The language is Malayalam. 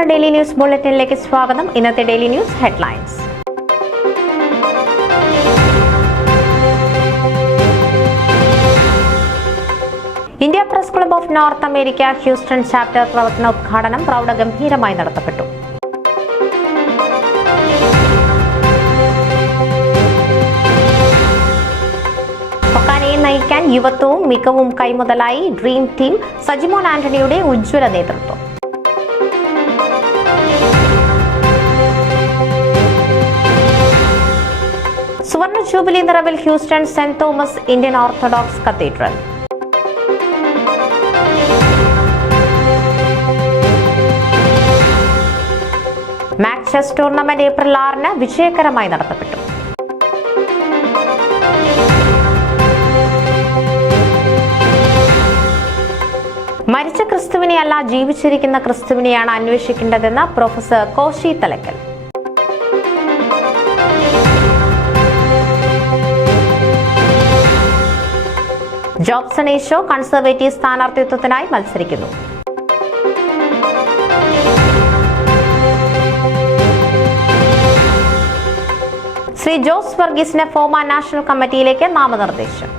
മലയാള ഡെയിലി ന്യൂസ് ബുള്ളറ്റിനിലേക്ക് സ്വാഗതം. ഇന്നത്തെ daily news headlines. India press club of North America Houston chapter പ്രവർത്തനോദ്ഘാടനം പ്രൗഢഗംഭീരമായി നടത്തപ്പെട്ടു. ഒക്കാനയെ നയിക്കാൻ യുവത്വവും മികവും കൈമുതലായി ഡ്രീം ടീം സജിമോൻ ആന്റണിയുടെ ഉജ്ജ്വല നേതൃത്വം. സുവർണ ജൂബിലി നിറവിൽ Houston Saint Thomas Indian orthodox cathedral. മാക് ചെസ് ടൂർണമെന്റ് ഏപ്രിൽ 6 വിജയകരമായി നടത്തപ്പെട്ടു. മരിച്ച ക്രിസ്തുവിനെയല്ല, ജീവിച്ചിരിക്കുന്ന ക്രിസ്തുവിനെയാണ് അന്വേഷിക്കേണ്ടതെന്ന് പ്രൊഫസർ കോശി തലക്കൽ. ജോബ്സൺ ഈശോ കൺസർവേറ്റീവ് സ്ഥാനാർത്ഥിത്വത്തിനായി മത്സരിക്കുന്നു. ശ്രീ ജോസ് വർഗീസിന് ഫോമ നാഷണൽ കമ്മിറ്റിയിലേക്ക് നാമനിർദ്ദേശം.